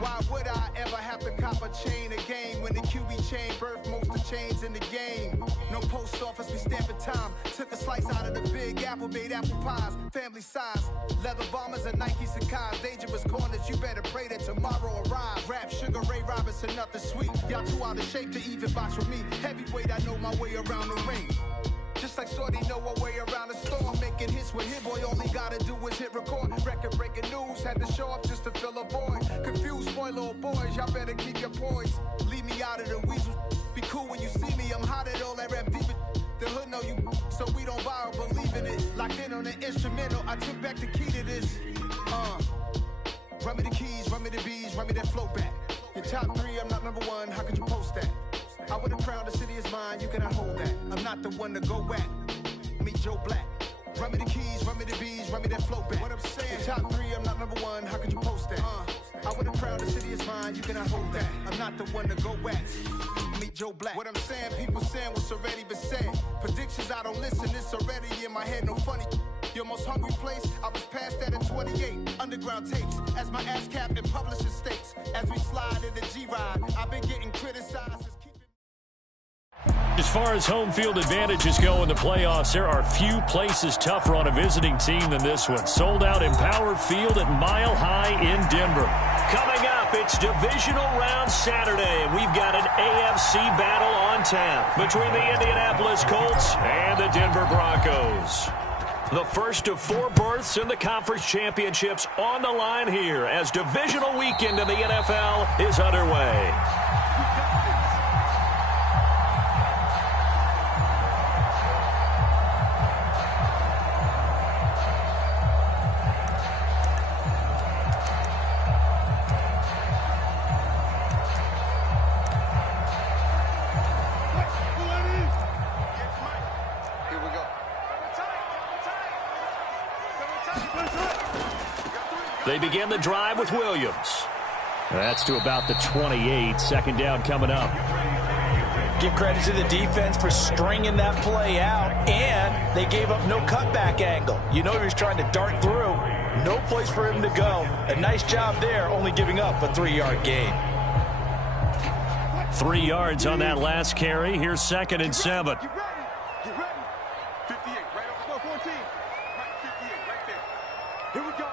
Why would I ever have to cop a chain a game when the QB chain birthed most of the chains in the game? No post office, we stamping time. Took a slice out of the big apple, made apple pies, family size. Leather bombers and Nike Sacai's, dangerous corners, you better pray that tomorrow arrives. Rap, Sugar Ray Robinson, nothing sweet. Y'all too out of shape to even box with me. Heavyweight, I know my way around the ring. Just like Shorty know a way around the storm. Making hits with Hit Boy, all he gotta do is hit record. Record breaking news, had to show up just to fill a void. Confused, spoiler boys, y'all better keep your poise. Leave me out of the weasel. Be cool when you see me, I'm hot at all that rap deep. The hood know you, so we don't borrow, believe in it. Locked in on the instrumental, I took back the key to this. Run me the keys, run me the bees, run me that flow back. Your top three, I'm not number one, how could you post that? I would have crowned the city is mine, you cannot hold that. I'm not the one to go back. Meet Joe Black. Run me the keys, run me the bees, run me that flow back. What I'm saying, top three, I'm not number one, how could you post that? I would have crowned the city is mine, you cannot hold that. I'm not the one to go back. Meet Joe Black. What I'm saying, people saying what's already been said. Predictions, I don't listen, it's already in my head, no funny. Your most hungry place, I was past that in 28. Underground tapes, as my ass cap in publishing states. As we slide in the G-Ride, I've been getting criticized. As far as home field advantages go in the playoffs, there are few places tougher on a visiting team than this one. Sold out Empower Field at Mile High in Denver. Coming up, it's Divisional Round Saturday, and we've got an AFC battle on tap between the Indianapolis Colts and the Denver Broncos. The first of 4 berths in the conference championships on the line here as Divisional weekend in the NFL is underway. They begin the drive with Williams. That's to about the 28. Second down coming up. Give credit to the defense for stringing that play out, and they gave up no cutback angle. You know he was trying to dart through. No place for him to go. A nice job there, only giving up a 3-yard gain. 3 yards on that last carry. Here's 2nd and 7. Get ready. 58, right over 14. Right, 58, right there. Here we go.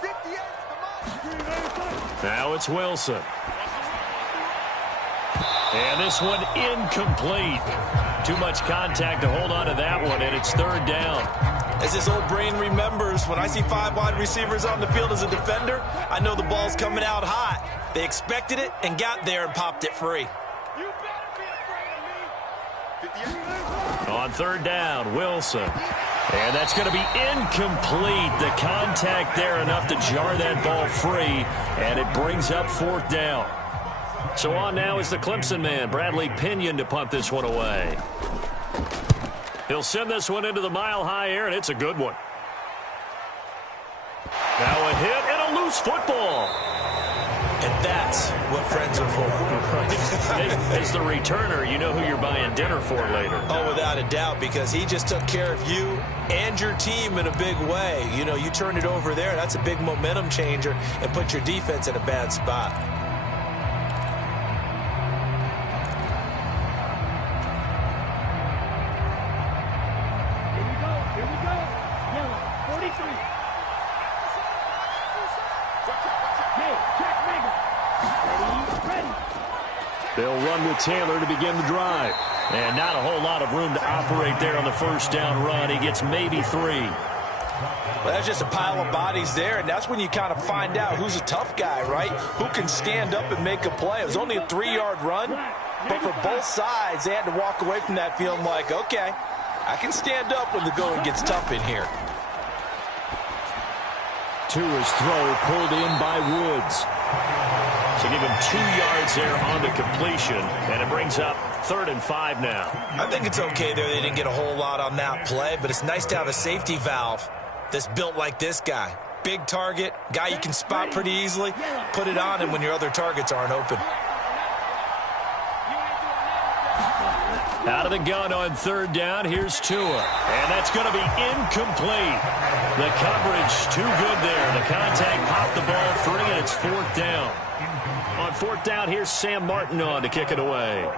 58, come on. Now it's Wilson. And this one incomplete. Too much contact to hold on to that one, and it's 3rd down. As his old brain remembers, when I see 5 wide receivers on the field as a defender, I know the ball's coming out hot. They expected it and got there and popped it free. You better be afraid of me. 58. On 3rd down, Wilson. And that's going to be incomplete. The contact there enough to jar that ball free, and it brings up 4th down. So on now is the Clemson man, Bradley Pinion, to punt this one away. He'll send this one into the mile-high air, and it's a good one. Now a hit and a loose football. And that's what friends are for. As the returner, you know who you're buying dinner for later. Oh, without a doubt, because he just took care of you and your team in a big way. You know, you turned it over there. That's a big momentum changer and put your defense in a bad spot. They'll run with Taylor to begin the drive. And not a whole lot of room to operate there on the 1st down run. He gets maybe 3. Well, that's just a pile of bodies there, and that's when you kind of find out who's a tough guy, right? Who can stand up and make a play. It was only a 3-yard run, but for both sides, they had to walk away from that feeling like, okay, I can stand up when the going gets tough in here. To his throw, pulled in by Woods. So give him 2 yards there on the completion, and it brings up 3rd and 5 now. I think it's okay there. They didn't get a whole lot on that play, but it's nice to have a safety valve that's built like this guy. Big target, guy you can spot pretty easily. Put it on him when your other targets aren't open. Out of the gun on 3rd down, here's Tua. And that's going to be incomplete. The coverage too good there. The contact popped the ball free, and it's 4th down. On 4th down, here's Sam Martin on to kick it away.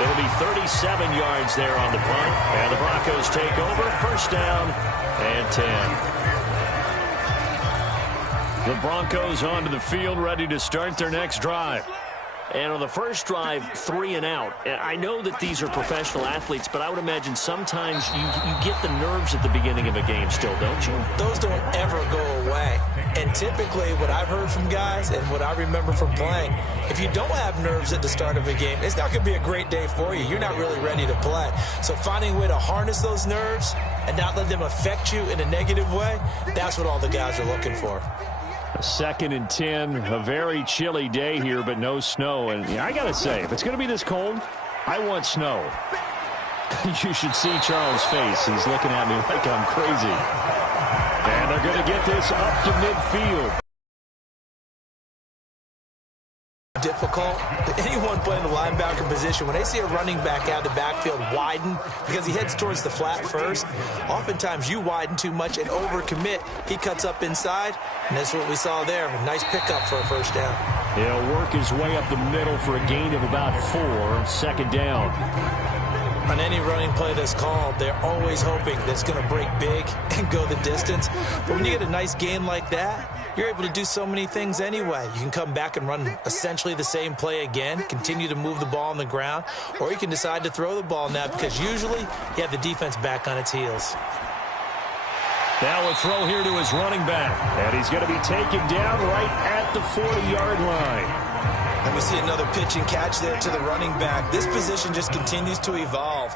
It'll be 37 yards there on the punt. And the Broncos take over. 1st down and 10. The Broncos onto the field, ready to start their next drive. And on the first drive, 3 and out. And I know that these are professional athletes, but I would imagine sometimes you get the nerves at the beginning of a game still, don't you? Those don't ever go away. And typically what I've heard from guys and what I remember from playing, if you don't have nerves at the start of a game, it's not going to be a great day for you. You're not really ready to play. So finding a way to harness those nerves and not let them affect you in a negative way, that's what all the guys are looking for. 2nd and 10, a very chilly day here, but no snow. And I got to say, if it's going to be this cold, I want snow. You should see Charles' face. He's looking at me like I'm crazy. And they're going to get this up to midfield. Difficult. Anyone playing the linebacker position, when they see a running back out of the backfield widen because he heads towards the flat first, oftentimes you widen too much and overcommit. He cuts up inside, and that's what we saw there. A nice pickup for a 1st down. He'll work his way up the middle for a gain of about 4. 2nd down. On any running play that's called, they're always hoping that it's going to break big and go the distance. But when you get a nice gain like that, you're able to do so many things anyway. You can come back and run essentially the same play again, continue to move the ball on the ground, or you can decide to throw the ball now because usually you have the defense back on its heels. Now a throw here to his running back, and he's going to be taken down right at the 40-yard line. And we see another pitch and catch there to the running back. This position just continues to evolve.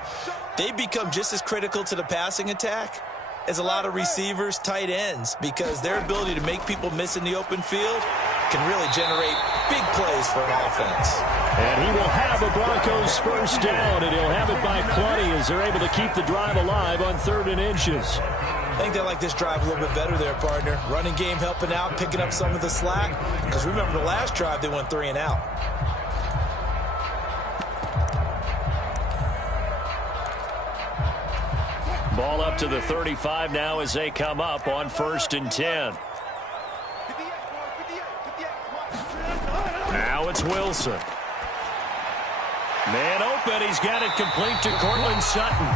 They become just as critical to the passing attack as a lot of receivers, tight ends, because their ability to make people miss in the open field can really generate big plays for an offense. And he will have a Broncos 1st down, and he'll have it by plenty as they're able to keep the drive alive on 3rd and inches. I think they like this drive a little bit better there, partner. Running game helping out, picking up some of the slack. Because remember the last drive, they went 3 and out. Ball up to the 35 now as they come up on 1st and 10. Now it's Wilson. Man open. He's got it complete to Cortland Sutton.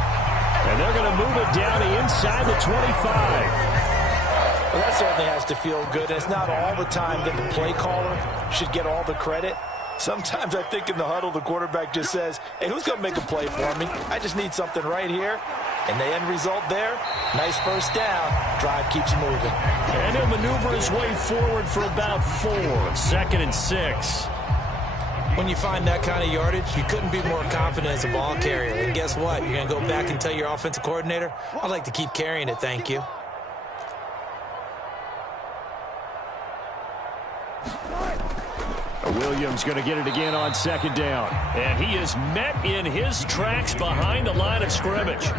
And they're going to move it down to inside the 25. Well, that certainly has to feel good. And it's not all the time that the play caller should get all the credit. Sometimes I think in the huddle, the quarterback just says, hey, who's going to make a play for me? I just need something right here. And the end result there, nice 1st down. Drive keeps moving. And he'll maneuver his way forward for about 4. 2nd and 6. When you find that kind of yardage, you couldn't be more confident as a ball carrier. And guess what? You're going to go back and tell your offensive coordinator, I'd like to keep carrying it, thank you. Williams going to get it again on 2nd down. And he is met in his tracks behind the line of scrimmage.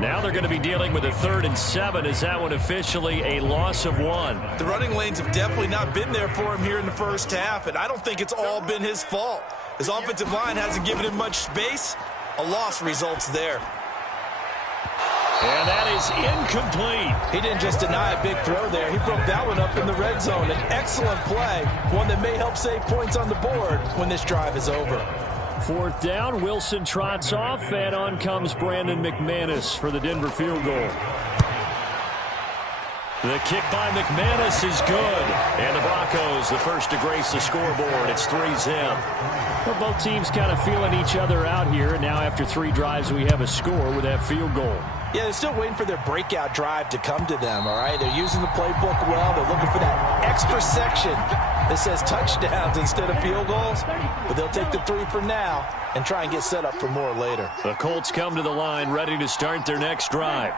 Now they're going to be dealing with a 3rd and 7. Is that one officially a loss of 1? The running lanes have definitely not been there for him here in the 1st half, and I don't think it's all been his fault. His offensive line hasn't given him much space. A loss results there. And that is incomplete. He didn't just deny a big throw there. He broke that one up in the red zone. An excellent play, one that may help save points on the board when this drive is over. 4th down, Wilson trots off, and on comes Brandon McManus for the Denver field goal. The kick by McManus is good. And the Broncos, the first to grace the scoreboard. It's 3-0. Well, both teams kind of feeling each other out here. And now after 3 drives, we have a score with that field goal. Yeah, they're still waiting for their breakout drive to come to them, all right? They're using the playbook well. They're looking for that extra section It says touchdowns instead of field goals, but they'll take the 3 for now and try and get set up for more later. The Colts come to the line ready to start their next drive.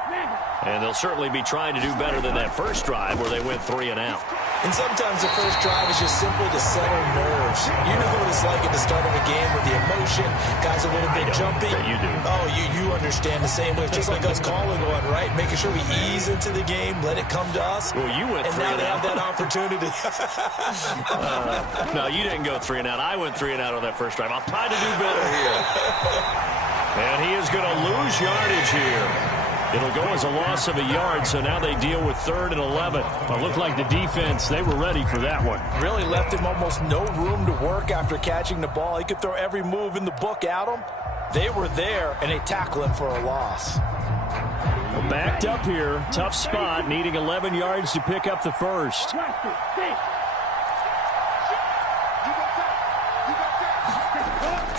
And they'll certainly be trying to do better than that first drive where they went 3 and out. And sometimes the first drive is just simply to settle nerves. You know what it's like at the start of a game with the emotion, guys a little bit jumpy. Yeah, you do. Oh, you understand the same way. It's just like us calling one, right? Making sure we ease into the game, let it come to us. Well, you went 3 and out. And now they have that opportunity. No, you didn't go 3 and out. I went 3 and out on that first drive. I'll try to do better here. And he is going to lose yardage here. It'll go as a loss of a yard, so now they deal with 3rd and 11. Well, it looked like the defense, they were ready for that one. Really left him almost no room to work after catching the ball. He could throw every move in the book at him. They were there, and they tackle him for a loss. Well, backed up here, tough spot, needing 11 yards to pick up the first.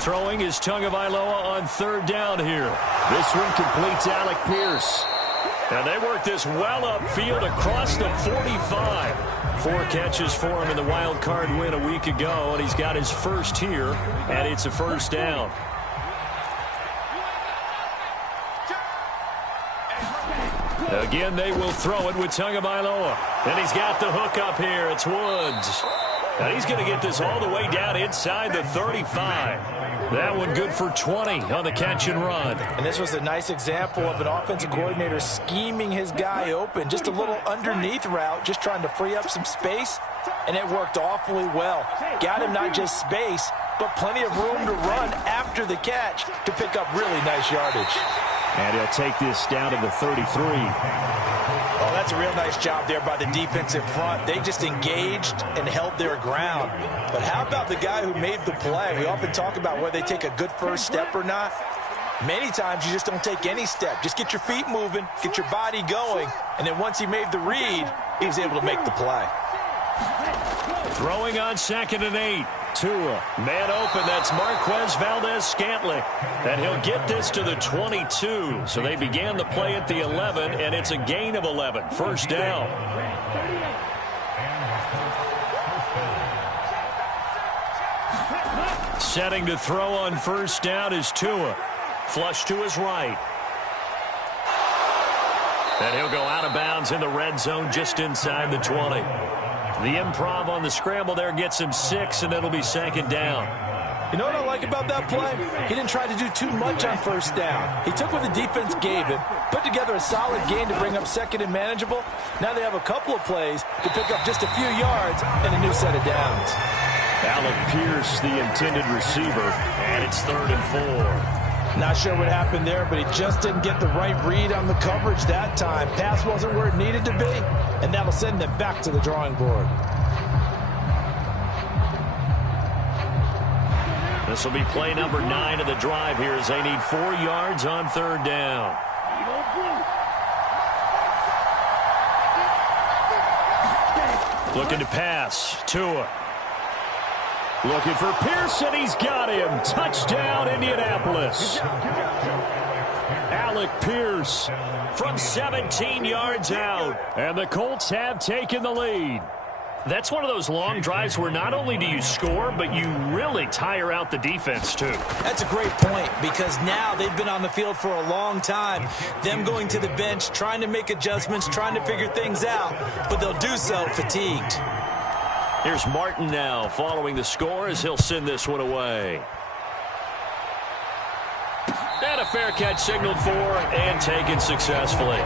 Throwing is Tagovailoa on 3rd down here. This one completes Alec Pierce. And they work this well upfield across the 45. 4 catches for him in the wild card win a week ago, and he's got his first here, and it's a first down. Again, they will throw it with Tagovailoa. And he's got the hook up here. It's Woods. And he's going to get this all the way down inside the 35. That one good for 20 on the catch and run. And this was a nice example of an offensive coordinator scheming his guy open. Just a little underneath route, just trying to free up some space. And it worked awfully well. Got him not just space, but plenty of room to run after the catch to pick up really nice yardage. And he'll take this down to the 33. Oh, that's a real nice job there by the defensive front. They just engaged and held their ground. But how about the guy who made the play? We often talk about whether they take a good first step or not. Many times you just don't take any step. Just get your feet moving, get your body going, and then once he made the read, he was able to make the play. Throwing on 2nd and 8. Tua, man open, that's Marquez Valdez-Scantling. And he'll get this to the 22. So they began the play at the 11, and it's a gain of 11. First down. Setting to throw on first down is Tua. Flush to his right. And he'll go out of bounds in the red zone just inside the 20. The improv on the scramble there gets him 6, and it'll be 2nd down. You know what I like about that play? He didn't try to do too much on first down. He took what the defense gave him, put together a solid gain to bring up 2nd and manageable. Now they have a couple of plays to pick up just a few yards and a new set of downs. Alec Pierce, the intended receiver, and it's 3rd and 4. Not sure what happened there, but he just didn't get the right read on the coverage that time. Pass wasn't where it needed to be, and that'll send them back to the drawing board. This will be play number 9 of the drive here as they need 4 yards on 3rd down. Looking to pass. Tua. Looking for Pearson. He's got him. Touchdown, Indianapolis. Alec Pierce from 17 yards out. And the Colts have taken the lead. That's one of those long drives where not only do you score, but you really tire out the defense, too. That's a great point, because now they've been on the field for a long time. Them going to the bench, trying to make adjustments, trying to figure things out, but they'll do so fatigued. Here's Martin now following the score as he'll send this one away. And a fair catch signaled for and taken successfully.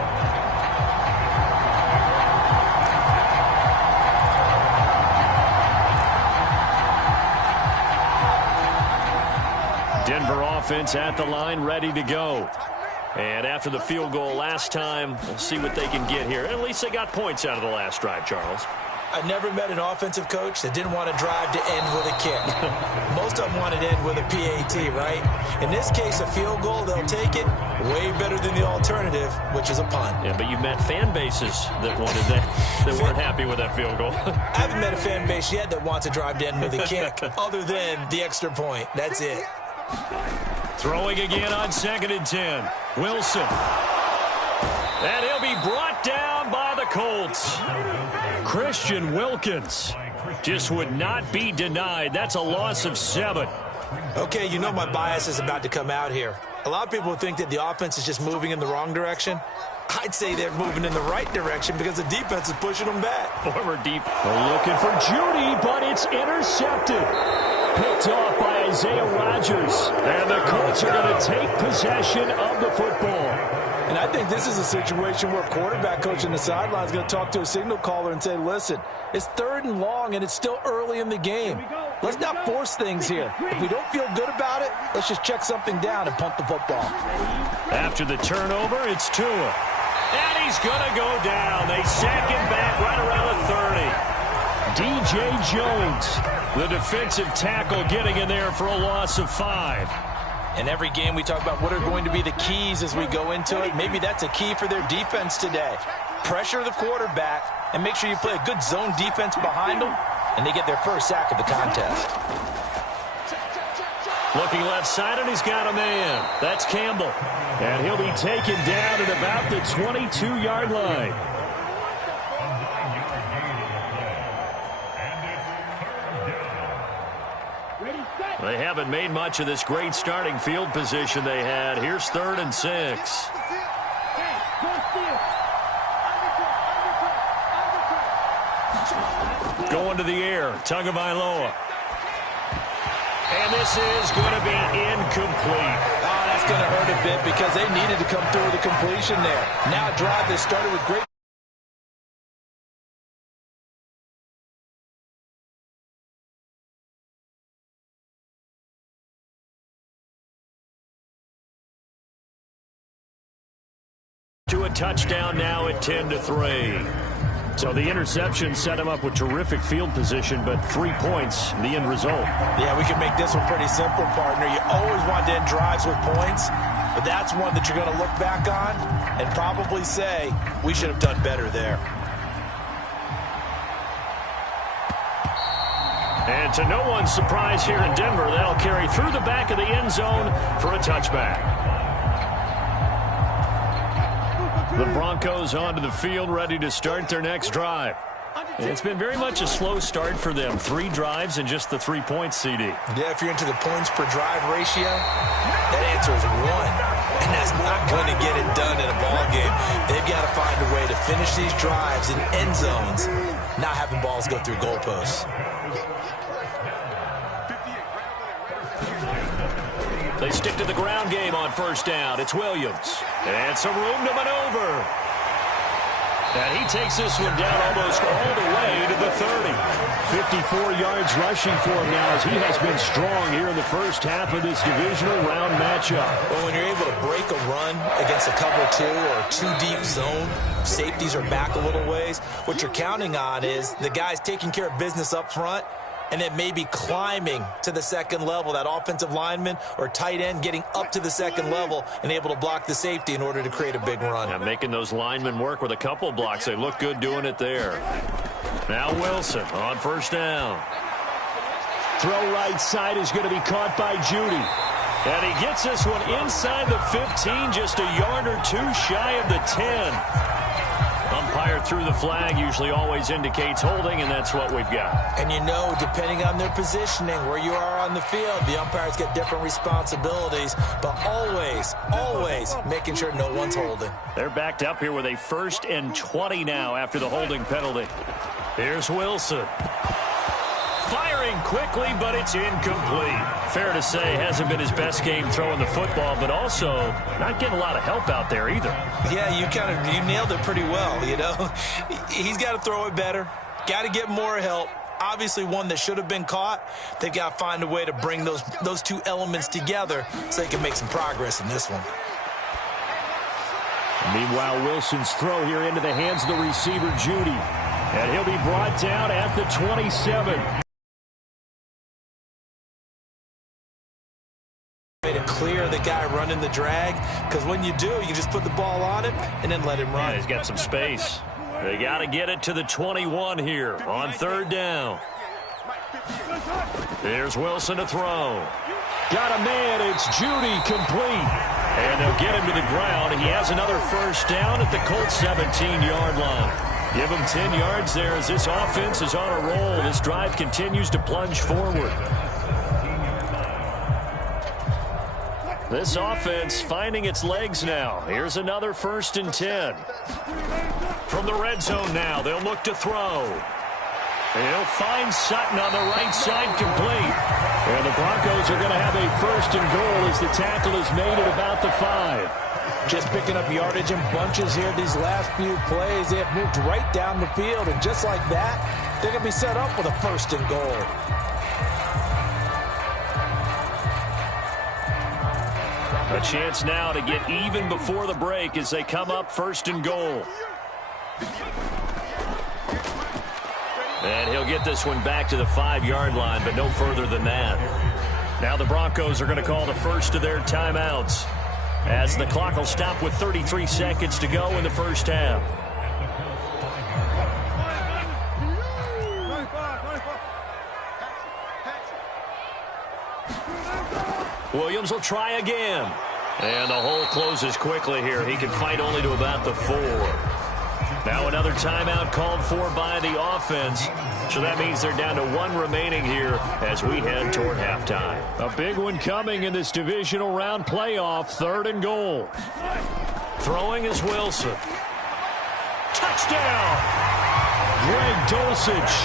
Denver offense at the line, ready to go. And after the field goal last time, we'll see what they can get here. At least they got points out of the last drive, Charles. I never met an offensive coach that didn't want to drive to end with a kick. Most of them wanted to end with a PAT, right? In this case, a field goal, they'll take it. Way better than the alternative, which is a punt. Yeah, but you met fan bases that wanted that, that weren't happy with that field goal. I haven't met a fan base yet that wants to drive to end with a kick, other than the extra point. That's it. Throwing again on 2nd and 10. Wilson. And he'll be brought down by the Colts, Christian Wilkins, just would not be denied. That's a loss of 7. Okay, you know my bias is about to come out here. A lot of people think that the offense is just moving in the wrong direction. I'd say they're moving in the right direction because the defense is pushing them back. Former deep. We're looking for Judy, but it's intercepted. Picked off by Isaiah Rodgers. And the Colts are going to take possession of the football. And I think this is a situation where a quarterback coach in the sideline is going to talk to a signal caller and say, listen, it's 3rd and long, and it's still early in the game. Let's not force things here. If we don't feel good about it, let's just check something down and punt the football. After the turnover, it's Tua. And he's going to go down. They sack him back right around the 30. DJ Jones, the defensive tackle, getting in there for a loss of 5. In every game, we talk about what are going to be the keys as we go into it. Maybe that's a key for their defense today. Pressure the quarterback and make sure you play a good zone defense behind them, and they get their first sack of the contest. Looking left side, and he's got a man. That's Campbell. And he'll be taken down at about the 22-yard line. They haven't made much of this great starting field position they had. Here's 3rd and 6. Going to the air, Tagovailoa. And this is going to be incomplete. Oh, that's going to hurt a bit because they needed to come through with a completion there. Now a drive that started with great. To a touchdown now at 10-3. So the interception set him up with terrific field position, but 3 points, the end result. Yeah, we can make this one pretty simple, partner. You always want to end drives with points, but that's one that you're going to look back on and probably say, we should have done better there. And to no one's surprise here in Denver, they'll carry through the back of the end zone for a touchback. The Broncos onto the field, ready to start their next drive. And it's been very much a slow start for them. 3 drives and just the 3 points, CD. Yeah, if you're into the points per drive ratio, that answer is 1. And that's not going to get it done in a ball game. They've got to find a way to finish these drives in end zones, not having balls go through goalposts. They stick to the ground game on 1st down. It's Williams. And some room to maneuver. And he takes this one down almost all the way to the 30. 54 yards rushing for him now as he has been strong here in the first half of this divisional round matchup. Well, when you're able to break a run against a cover 2 or a 2-deep zone, safeties are back a little ways. What you're counting on is the guys taking care of business up front, and then maybe climbing to the second level, that offensive lineman or tight end getting up to the second level and able to block the safety in order to create a big run. Yeah, making those linemen work with a couple blocks. They look good doing it there. Now Wilson on 1st down. Throw right side is going to be caught by Judy. And he gets this one inside the 15, just a yard or 2 shy of the 10. Umpire threw the flag, usually always indicates holding, and that's what we've got. And you know, depending on their positioning, where you are on the field, the umpires get different responsibilities, but always making sure no one's holding. They're backed up here with a 1st and 20 now after the holding penalty. Here's Wilson. Firing quickly, but it's incomplete. Fair to say, hasn't been his best game throwing the football, but also not getting a lot of help out there either. Yeah, you nailed it pretty well, you know. He's got to throw it better. Got to get more help. Obviously one that should have been caught. They've got to find a way to bring those 2 elements together so they can make some progress in this one. Meanwhile, Wilson's throw here into the hands of the receiver, Judy. And he'll be brought down at the 27. To clear the guy running the drag, because when you do, you just put the ball on him and then let him run. Yeah, he's got some space. They got to get it to the 21 here on 3rd down. Here's Wilson to throw. Got a man. It's Judy, complete. And they'll get him to the ground. He has another 1st down at the Colts 17-yard line. Give them 10 yards there as this offense is on a roll. This drive continues to plunge forward. This offense finding its legs now. Here's another 1st and 10. From the red zone now, they'll look to throw. He'll find Sutton on the right side, complete. And the Broncos are going to have a 1st and goal as the tackle is made at about the 5. Just picking up yardage in bunches here these last few plays. They have moved right down the field, and just like that, they're going to be set up with a 1st and goal. A chance now to get even before the break as they come up 1st and goal. And he'll get this one back to the 5-yard line, but no further than that. Now the Broncos are going to call the first of their timeouts as the clock will stop with 33 seconds to go in the first half. Williams will try again. And the hole closes quickly here. He can fight only to about the 4. Now another timeout called for by the offense. So that means they're down to 1 remaining here as we head toward halftime. A big one coming in this divisional round playoff. 3rd and goal. Throwing is Wilson. Touchdown! Greg Dulcich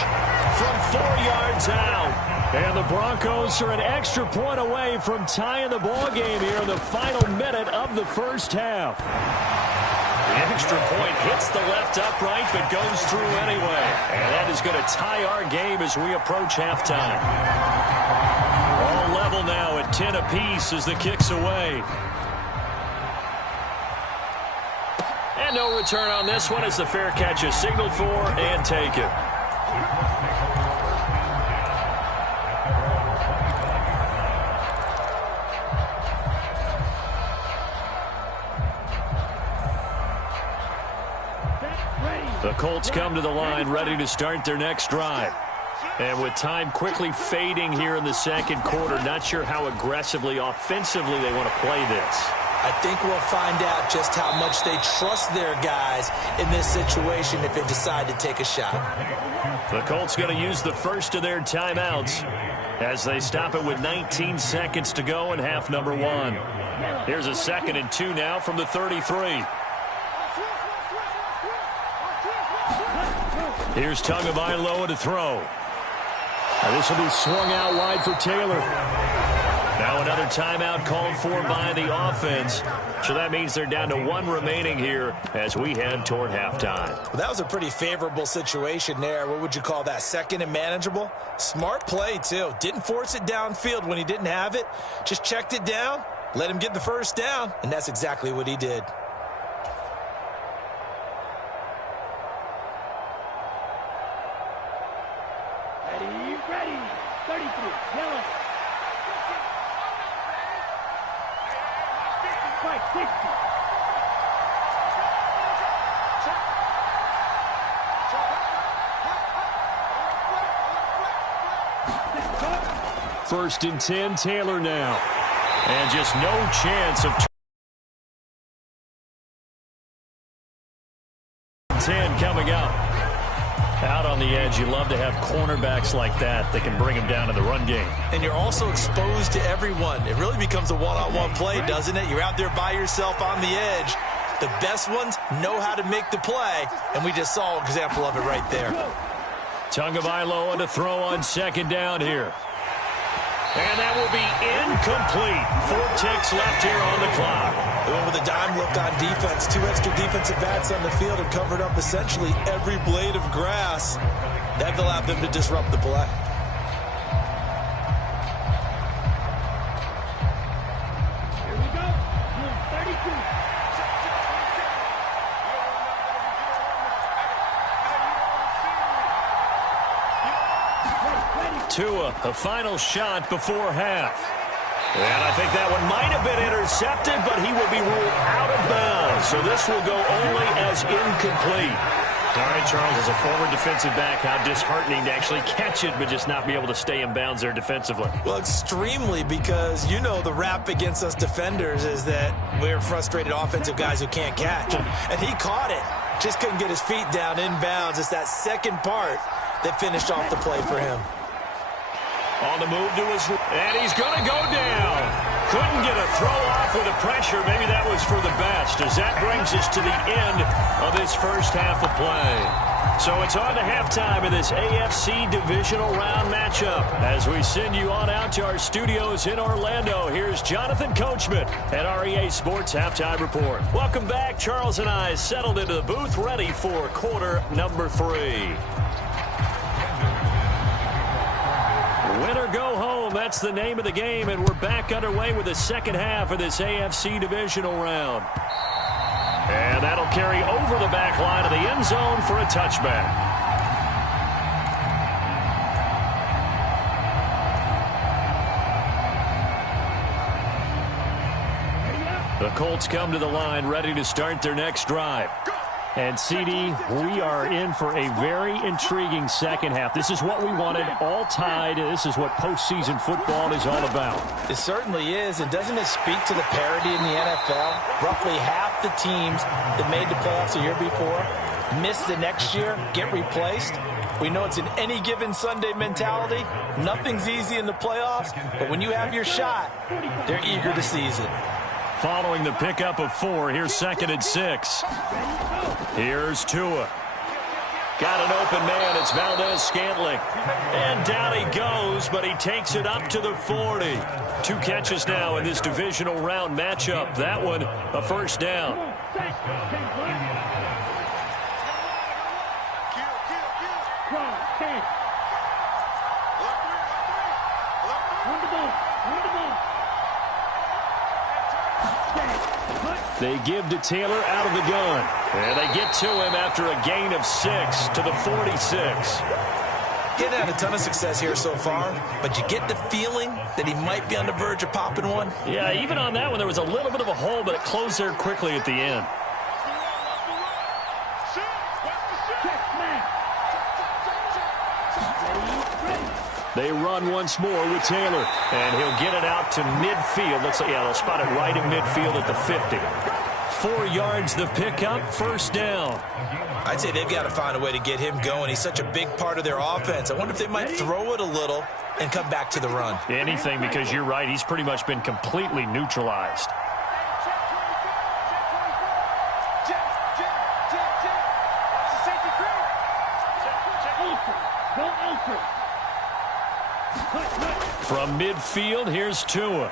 from 4 yards out. And the Broncos are an extra point away from tying the ball game here in the final minute of the first half. The extra point hits the left upright but goes through anyway. And that is going to tie our game as we approach halftime. All level now at 10 apiece as the kick's away. And no return on this one as the fair catch is signaled for and taken. The Colts come to the line ready to start their next drive. And with time quickly fading here in the second quarter, not sure how aggressively, offensively they want to play this. I think we'll find out just how much they trust their guys in this situation if they decide to take a shot. The Colts going to use the first of their timeouts as they stop it with 19 seconds to go in half number 1. Here's a 2nd and 2 now from the 33. Here's Tagovailoa to throw. Now this will be swung out wide for Taylor. Now another timeout called for by the offense. So that means they're down to 1 remaining here as we head toward halftime. Well, that was a pretty favorable situation there. What would you call that? 2nd and manageable? Smart play, too. Didn't force it downfield when he didn't have it. Just checked it down, let him get the first down, and that's exactly what he did. Ready. 33. Yellow. Strike 60. First and 10, Taylor now. And just no chance of 10 coming up. Out on the edge, you love to have cornerbacks like that that can bring him down in the run game. And you're also exposed to everyone. It really becomes a one-on-one play, doesn't it? You're out there by yourself on the edge. The best ones know how to make the play, and we just saw an example of it right there. Tagovailoa to throw on 2nd down here. And that will be incomplete. 4 ticks left here on the clock. They went with a dime look on defense. 2 extra defensive backs on the field and covered up essentially every blade of grass. That allowed them to disrupt the play. Here we go. 32. Tua, a final shot before half. And I think that one might have been intercepted, but he will be ruled out of bounds. So this will go only as incomplete. All right, Charles, as a former defensive back, how disheartening to actually catch it but just not be able to stay in bounds there defensively. Well, extremely, because you know the rap against us defenders is that we're frustrated offensive guys who can't catch. And he caught it. Just couldn't get his feet down in bounds. It's that second part that finished off the play for him. On the move to his, and he's going to go down. Couldn't get a throw off with the pressure. Maybe that was for the best, as that brings us to the end of this first half of play. So it's on to halftime of this AFC Divisional Round matchup. As we send you on out to our studios in Orlando, here's Jonathan Coachman at REA Sports Halftime Report. Welcome back. Charles and I settled into the booth, ready for quarter number 3. Win or go home, that's the name of the game, and we're back underway with the second half of this AFC Divisional Round. And that'll carry over the back line of the end zone for a touchback. The Colts come to the line ready to start their next drive. And, CD, we are in for a very intriguing second half. This is what we wanted, all tied. This is what postseason football is all about. It certainly is. And doesn't it speak to the parity in the NFL? Roughly half the teams that made the playoffs the year before miss the next year, get replaced. We know it's an any given Sunday mentality. Nothing's easy in the playoffs, but when you have your shot, they're eager to seize it. Following the pickup of 4, here's 2nd and 6. Here's Tua. Got an open man. It's Valdez-Scantling. And down he goes, but he takes it up to the 40. 2 catches now in this divisional round matchup. That one, a first down. They give to Taylor out of the gun. And they get to him after a gain of 6 to the 46. He hadn't had a ton of success here so far, but you get the feeling that he might be on the verge of popping one. Yeah, even on that one, there was a little bit of a hole, but it closed there quickly at the end. They run once more with Taylor, and he'll get it out to midfield. Looks like, yeah, they'll spot it right in midfield at the 50. 4 yards the pickup, first down. I'd say they've got to find a way to get him going. He's such a big part of their offense. I wonder if they might throw it a little and come back to the run. Anything, because you're right, he's pretty much been completely neutralized. From midfield, here's Tua.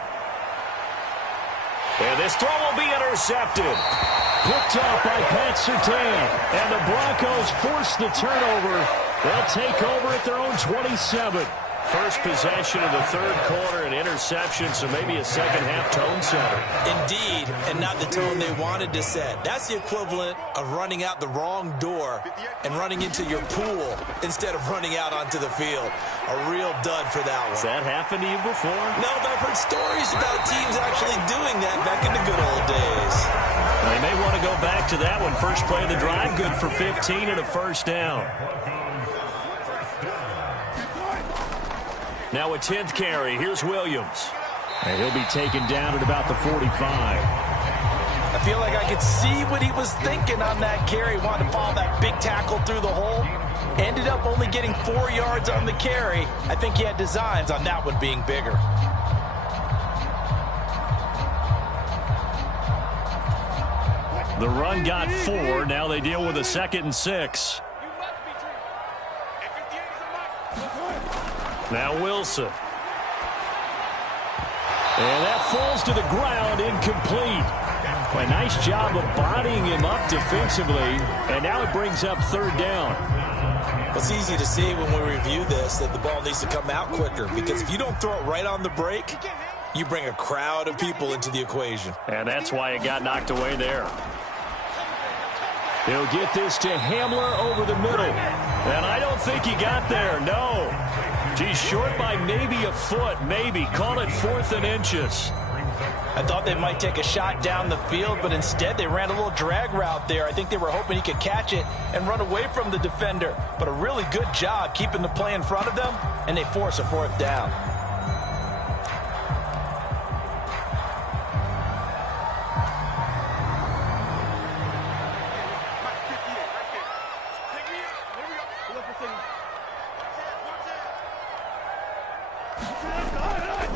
And this throw will be intercepted. Picked off by Pat Surtain. And the Broncos force the turnover. They'll take over at their own 27. First possession of the third quarter, an interception, so maybe a second-half tone setter. Indeed, and not the tone they wanted to set. That's the equivalent of running out the wrong door and running into your pool instead of running out onto the field. A real dud for that one. Has that happened to you before? No, but I've heard stories about teams actually doing that back in the good old days. Well, they may want to go back to that one. First play of the drive, good for 15 and a first down. Now a 10th carry. Here's Williams. And he'll be taken down at about the 45. I feel like I could see what he was thinking on that carry. Wanted to follow that big tackle through the hole. Ended up only getting 4 yards on the carry. I think he had designs on that one being bigger. The run got 4. Now they deal with a 2nd and 6. Now Wilson. And that falls to the ground, incomplete. A nice job of bodying him up defensively, and now it brings up third down. It's easy to see when we review this that the ball needs to come out quicker, because if you don't throw it right on the break, you bring a crowd of people into the equation. And that's why it got knocked away there. He'll get this to Hamler over the middle. And I don't think he got there, no. He's short by maybe a foot, maybe. Call it 4th and inches. I thought they might take a shot down the field, but instead they ran a little drag route there. I think they were hoping he could catch it and run away from the defender. But a really good job keeping the play in front of them, and they force a fourth down.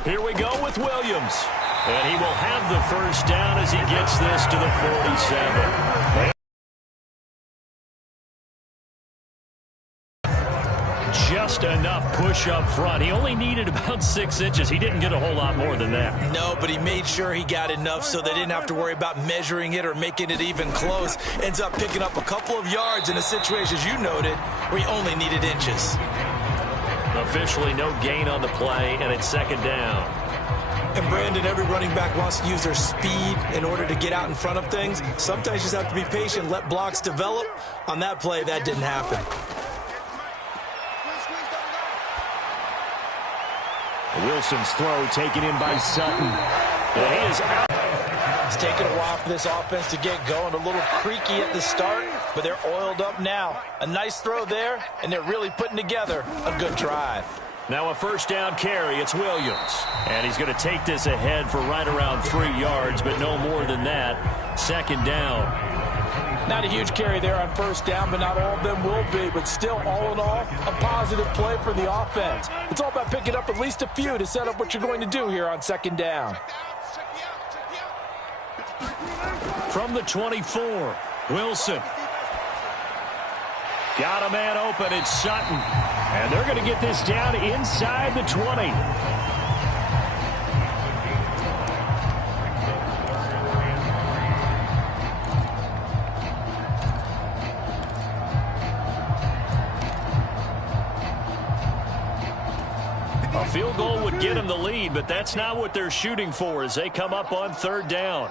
Here we go with Williams. And he will have the first down as he gets this to the 47. Just enough push up front. He only needed about 6 inches. He didn't get a whole lot more than that. No, but he made sure he got enough so they didn't have to worry about measuring it or making it even close. Ends up picking up a couple of yards in a situation, as you noted, where he only needed inches. Officially no gain on the play, and it's second down. And Brandon, every running back wants to use their speed in order to get out in front of things. Sometimes you just have to be patient, let blocks develop. On that play, that didn't happen. Wilson's throw taken in by Sutton. And he is out. It's taken a while for this offense to get going. A little creaky at the start, but they're oiled up now. A nice throw there, and they're really putting together a good drive. Now a first down carry. It's Williams. And he's going to take this ahead for right around 3 yards, but no more than that. Second down. Not a huge carry there on first down, but not all of them will be. But still, all in all, a positive play for the offense. It's all about picking up at least a few to set up what you're going to do here on second down. From the 24, Wilson. Got a man open. It's Sutton. And they're going to get this down inside the 20. A field goal would get them the lead, but that's not what they're shooting for as they come up on third down.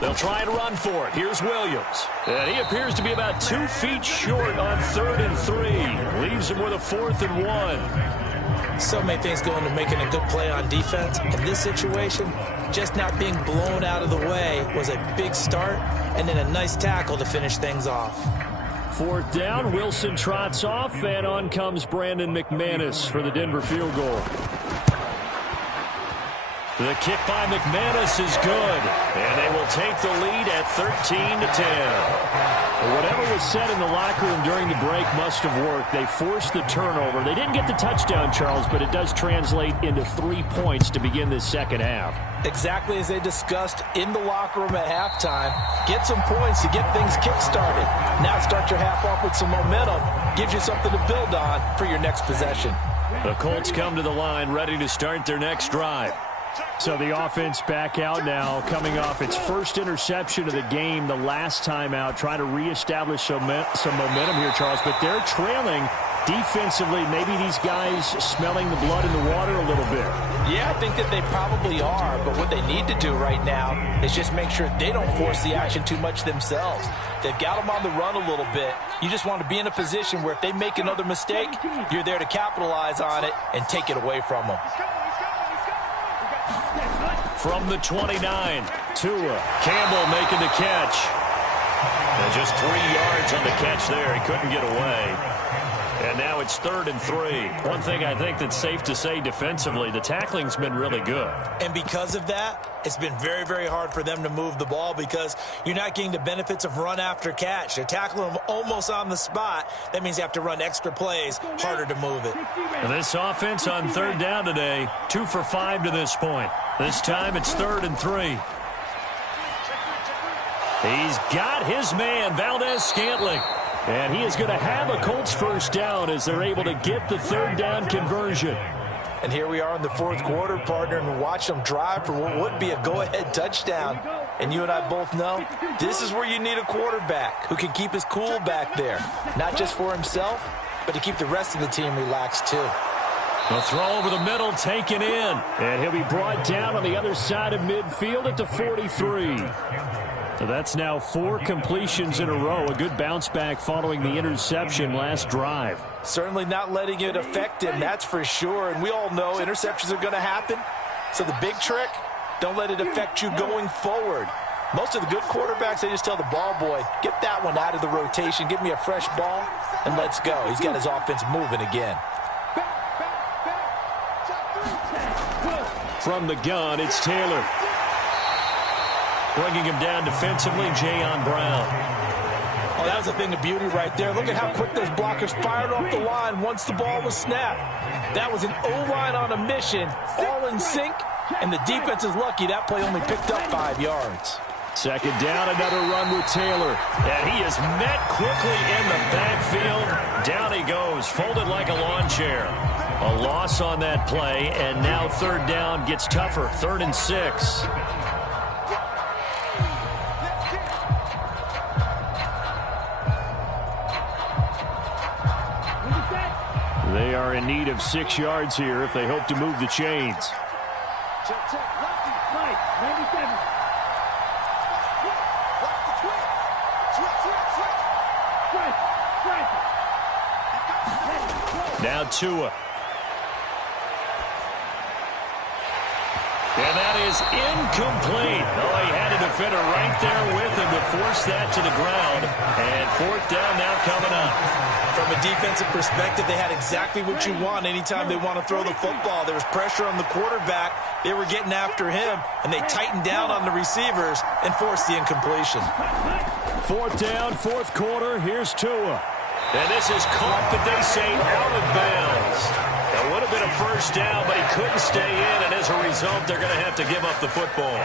They'll try and run for it. Here's Williams. And he appears to be about 2 feet short on 3rd and 3. Leaves him with a 4th and 1. So many things go into making a good play on defense. In this situation, just not being blown out of the way was a big start, and then a nice tackle to finish things off. 4th down, Wilson trots off, and on comes Brandon McManus for the Denver field goal. The kick by McManus is good, and they will take the lead at 13-10. Whatever was said in the locker room during the break must have worked. They forced the turnover. They didn't get the touchdown, Charles, but it does translate into 3 points to begin this second half. Exactly as they discussed in the locker room at halftime. Get some points to get things kick-started. Now start your half off with some momentum. Gives you something to build on for your next possession. The Colts come to the line ready to start their next drive. So the offense back out now, coming off its first interception of the game the last time out, trying to reestablish some momentum here, Charles. But they're trailing defensively. Maybe these guys smelling the blood in the water a little bit. Yeah, I think that they probably are. But what they need to do right now is just make sure they don't force the action too much themselves. They've got them on the run a little bit. You just want to be in a position where if they make another mistake, you're there to capitalize on it and take it away from them. From the 29, Tua. Campbell making the catch. And just 3 yards on the catch there. He couldn't get away. And now it's 3rd and 3. One thing I think that's safe to say defensively, the tackling's been really good. And because of that, it's been very, very hard for them to move the ball because you're not getting the benefits of run after catch. They're tackling them almost on the spot. That means you have to run extra plays, harder to move it. And this offense on 3rd down today, 2 for 5 to this point. This time it's 3rd and 3. He's got his man, Valdez-Scantling. And he is going to have a Colts first down as they're able to get the 3rd down conversion. And here we are in the 4th quarter, partner, and watch them drive for what would be a go-ahead touchdown. And you and I both know this is where you need a quarterback who can keep his cool back there. Not just for himself, but to keep the rest of the team relaxed too. A throw over the middle, taken in. And he'll be brought down on the other side of midfield at the 43. So that's now 4 completions in a row. A good bounce back following the interception last drive. Certainly not letting it affect him, that's for sure. And we all know interceptions are going to happen. So the big trick, Don't let it affect you going forward. Most of the good quarterbacks, they just tell the ball boy, get that one out of the rotation, give me a fresh ball, and let's go. He's got his offense moving again. From the gun, it's Taylor. Bringing him down defensively, Jayon Brown. Oh, that was a thing of beauty right there. Look at how quick those blockers fired off the line once the ball was snapped. That was an O-line on a mission, all in sync, and the defense is lucky that play only picked up 5 yards. Second down, another run with Taylor. And he is met quickly in the backfield. Down he goes, folded like a lawn chair. A loss on that play, and now third down gets tougher. 3rd and 6. They are in need of 6 yards here if they hope to move the chains. Now Tua. And that is incomplete. Oh, he had a defender right there with him to force that to the ground. And 4th down now coming up. From a defensive perspective, they had exactly what you want anytime they want to throw the football. There was pressure on the quarterback. They were getting after him, and they tightened down on the receivers and forced the incompletion. 4th down, 4th quarter. Here's Tua. And this is caught, but they say out of bounds. It would have been a first down, but he couldn't stay in, and as a result, they're going to have to give up the football.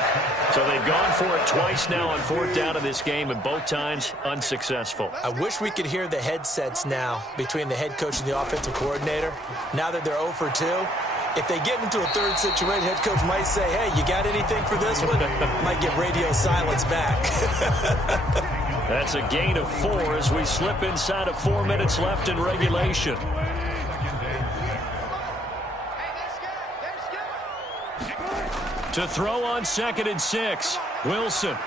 So they've gone for it twice now on 4th down in this game, and both times unsuccessful. I wish we could hear the headsets now between the head coach and the offensive coordinator. Now that they're 0 for 2, if they get into a third situation, head coach might say, hey, you got anything for this one? Might get radio silence back. That's a gain of 4 as we slip inside of 4 minutes left in regulation. To throw on 2nd and 6, Wilson.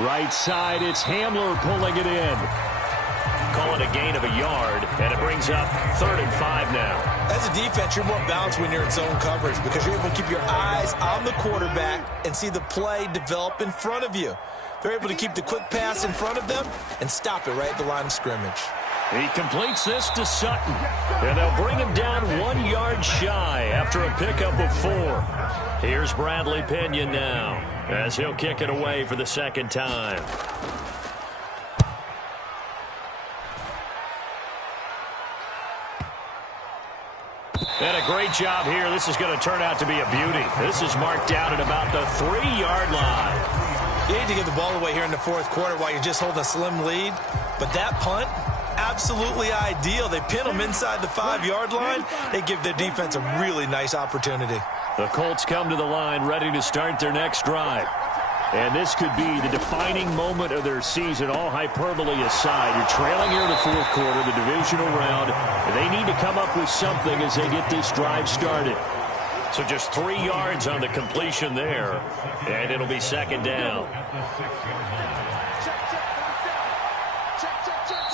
Right side, it's Hamler pulling it in. Call it a gain of a yard, and it brings up 3rd and 5 now. As a defense, you're more balanced when you're in zone coverage because you're able to keep your eyes on the quarterback and see the play develop in front of you. They're able to keep the quick pass in front of them and stop it right at the line of scrimmage. He completes this to Sutton, and they'll bring him down 1 yard shy after a pickup of 4. Here's Bradley Pinion now as he'll kick it away for the 2nd time. And a great job here. This is going to turn out to be a beauty. This is marked out at about the 3-yard line. You need to give the ball away here in the 4th quarter while you're just holding a slim lead. But that punt, absolutely ideal. They pin them inside the 5-yard line. They give their defense a really nice opportunity. The Colts come to the line ready to start their next drive. And this could be the defining moment of their season, all hyperbole aside. You're trailing here in the 4th quarter, the divisional round, and they need to come up with something as they get this drive started. So just 3 yards on the completion there, and it'll be 2nd down.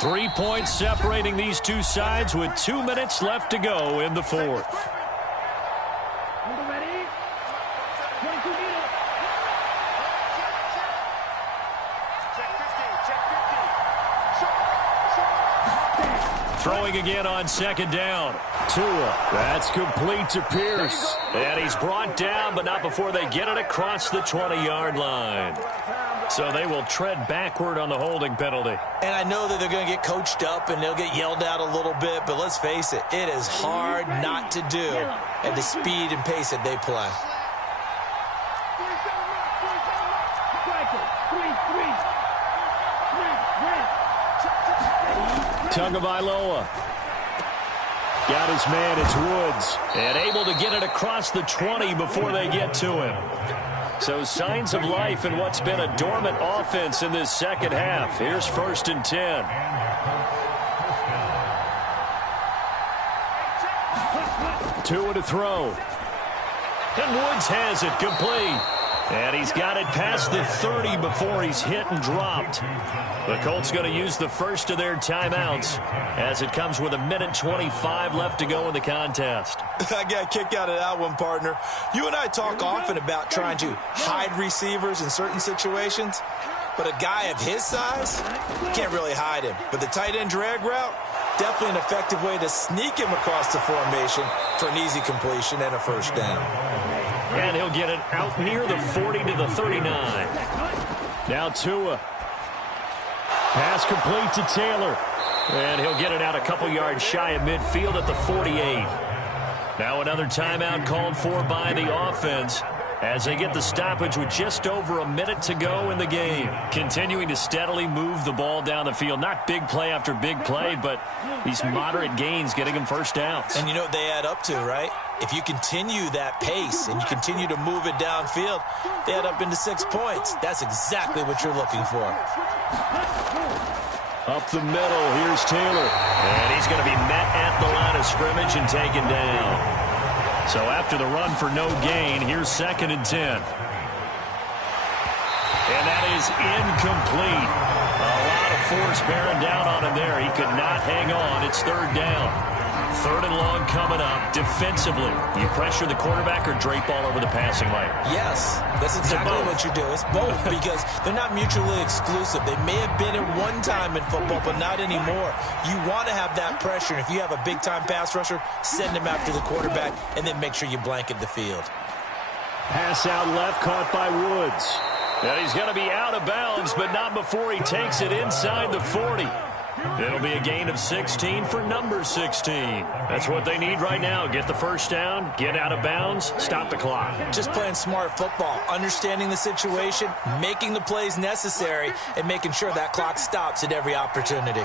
3 points separating these two sides with 2 minutes left to go in the 4th. Throwing again on 2nd down. Tua. That's complete to Pierce. And he's brought down, but not before they get it across the 20-yard line. So they will tread backward on the holding penalty. And I know that they're going to get coached up and they'll get yelled at a little bit, but let's face it, it is hard not to do at the speed and pace that they play. Tagovailoa. Got his man, it's Woods. And able to get it across the 20 before they get to him. So signs of life in what's been a dormant offense in this second half. Here's 1st and 10. Tua to throw. And Woods has it complete. And he's got it past the 30 before he's hit and dropped. The Colts going to use the first of their timeouts as it comes with 1:25 left to go in the contest. I got a kick out of that one, partner. You and I talk often about trying to hide receivers in certain situations, but a guy of his size, you can't really hide him. But the tight end drag route, definitely an effective way to sneak him across the formation for an easy completion and a first down. And he'll get it out near the 40 to the 39. Now Tua. Pass complete to Taylor. And he'll get it out a couple yards shy of midfield at the 48. Now another timeout called for by the offense as they get the stoppage with just over a minute to go in the game. Continuing to steadily move the ball down the field. Not big play after big play, but these moderate gains getting them first downs. And you know what they add up to, right? If you continue that pace and you continue to move it downfield, they add up into 6 points. That's exactly what you're looking for. Up the middle, here's Taylor. And he's going to be met at the line of scrimmage and taken down. So after the run for no gain, here's 2nd and 10. And that is incomplete. A lot of force bearing down on him there. He could not hang on. It's 3rd down. 3rd and long coming up. Defensively, you pressure the quarterback or drape all over the passing lane? Yes, that's exactly what you do. It's both because they're not mutually exclusive. They may have been at one time in football, but not anymore. You want to have that pressure. And if you have a big-time pass rusher, send him after the quarterback and then make sure you blanket the field. Pass out left, caught by Woods. And he's going to be out of bounds, but not before he takes it inside the 40. It'll be a gain of 16 for number 16. That's what they need right now. Get the first down, get out of bounds, stop the clock. Just playing smart football, understanding the situation, making the plays necessary, and making sure that clock stops at every opportunity.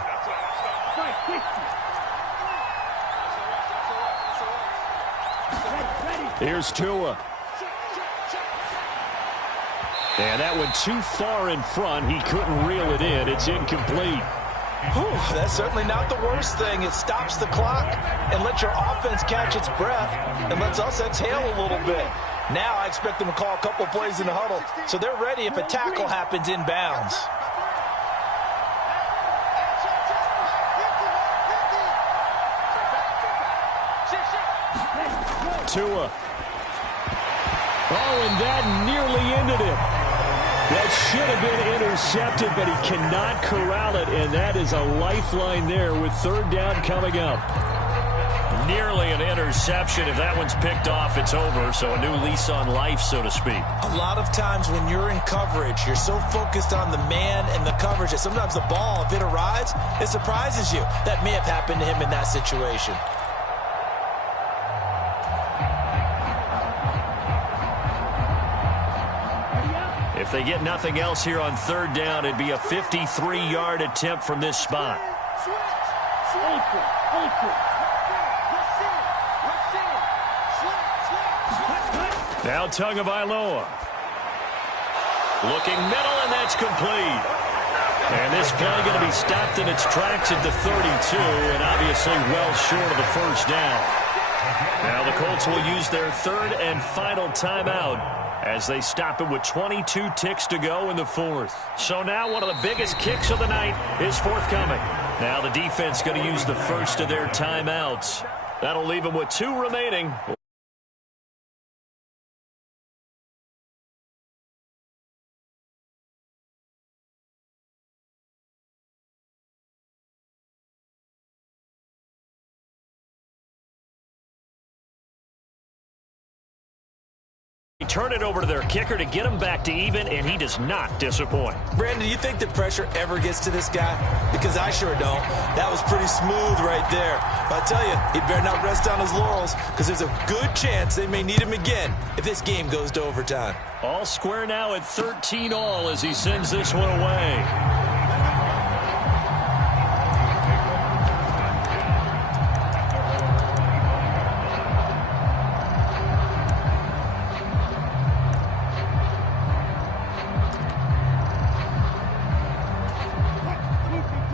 Here's Tua. And that went too far in front. He couldn't reel it in. It's incomplete. Whew, that's certainly not the worst thing. It stops the clock and lets your offense catch its breath and lets us exhale a little bit. Now I expect them to call a couple plays in the huddle so they're ready if a tackle happens inbounds. Tua. Oh, and that nearly ended it. That should have been intercepted, but he cannot corral it, and that is a lifeline there with 3rd down coming up. Nearly an interception. If that one's picked off, it's over, so a new lease on life, so to speak. A lot of times when you're in coverage, you're so focused on the man and the coverage that sometimes the ball, if it arrives, it surprises you. That may have happened to him in that situation. If they get nothing else here on 3rd down, it'd be a 53-yard attempt from this spot. Now Tagovailoa. Looking middle, and that's complete. And this play going to be stopped in its tracks at the 32, and obviously well short of the first down. Now the Colts will use their 3rd and final timeout as they stop it with 22 ticks to go in the 4th. So now one of the biggest kicks of the night is forthcoming. Now the defense going to use the first of their timeouts. That'll leave them with 2 remaining. Turn it over to their kicker to get him back to even, and he does not disappoint. Brandon, do you think the pressure ever gets to this guy? Because I sure don't. That was pretty smooth right there. But I tell you, he better not rest on his laurels because there's a good chance they may need him again if this game goes to overtime. All square now at 13 all as he sends this one away.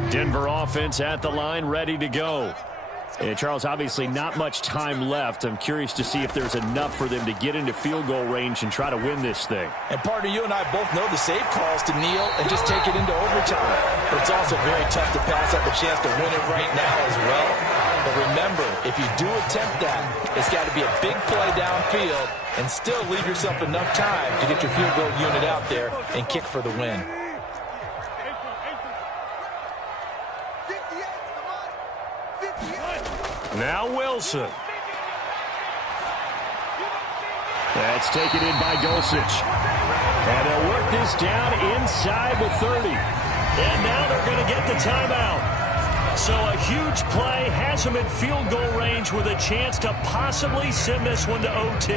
Denver offense at the line, ready to go. And Charles, obviously not much time left. I'm curious to see if there's enough for them to get into field goal range and try to win this thing. And partner, you and I both know the safe calls to kneel and just take it into overtime. But it's also very tough to pass up a chance to win it right now as well. But remember, if you do attempt that, it's got to be a big play downfield and still leave yourself enough time to get your field goal unit out there and kick for the win. Now Wilson. That's taken in by Dulcich. And they'll work this down inside the 30. And now they're going to get the timeout. So a huge play has them in field goal range with a chance to possibly send this one to OT.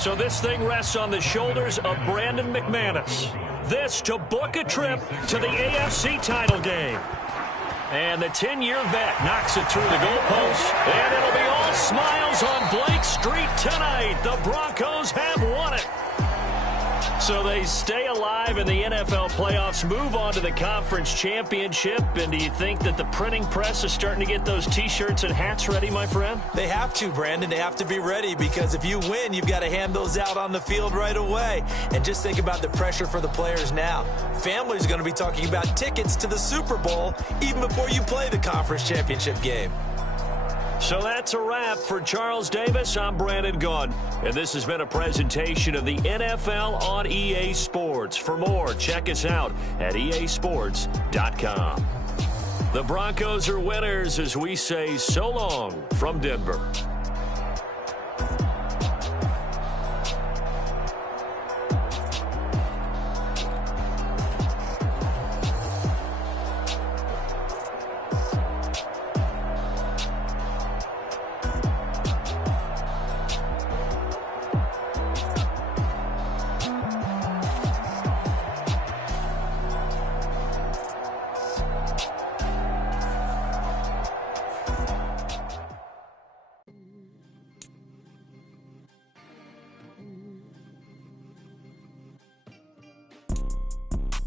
So this thing rests on the shoulders of Brandon McManus. This to book a trip to the AFC title game. And the 10-year vet knocks it through the goalpost. And it'll be all smiles on Blake Street tonight. The Broncos have won it. So they stay alive in the NFL playoffs, move on to the conference championship. And do you think that the printing press is starting to get those T-shirts and hats ready, my friend? They have to, Brandon. They have to be ready because if you win, you've got to hand those out on the field right away. And just think about the pressure for the players now. Families are going to be talking about tickets to the Super Bowl even before you play the conference championship game. So that's a wrap for Charles Davis. I'm Brandon Gaudin, and this has been a presentation of the NFL on EA Sports. For more, check us out at easports.com. The Broncos are winners as we say so long from Denver.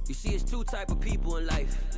You see, it's two type of people in life.